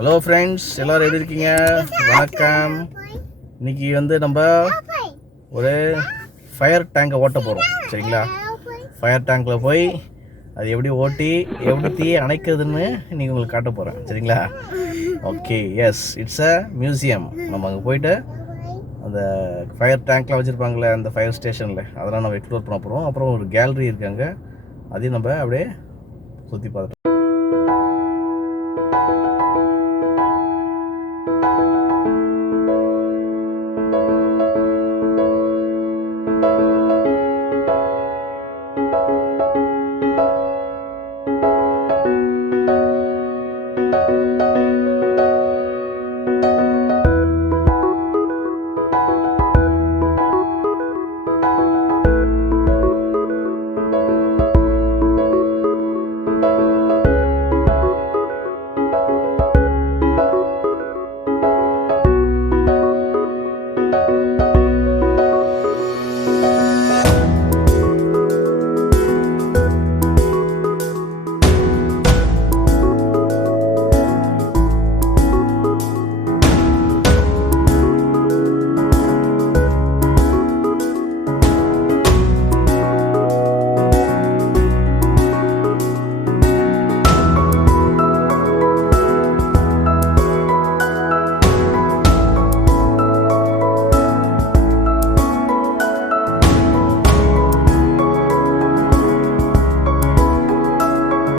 Hello friends, எல்லோரும் எப்படி இருக்கீங்க? வணக்கம். இன்றைக்கி நம்ம ஒரு ஃபயர் டேங்கை ஓட்ட போகிறோம். சரிங்களா? ஃபயர் டேங்கில் போய் அது எப்படி ஓட்டி எப்படி தீயை அணைக்கிறதுன்னு இன்றைக்கி உங்களுக்கு காட்ட போகிறேன். சரிங்களா? Okay, S, it's a museum. நம்ம அங்கே போயிட்டு அந்த ஃபயர் டேங்க்லாம் வச்சுருப்பாங்களே அந்த ஃபயர் ஸ்டேஷனில் அதெல்லாம் நம்ம எக்ஸ்ப்ளோர் பண்ண போகிறோம். அப்புறம் ஒரு கேலரி இருக்காங்க, அதையும் நம்ம அப்படியே சுற்றி பார்த்துட்டோம்.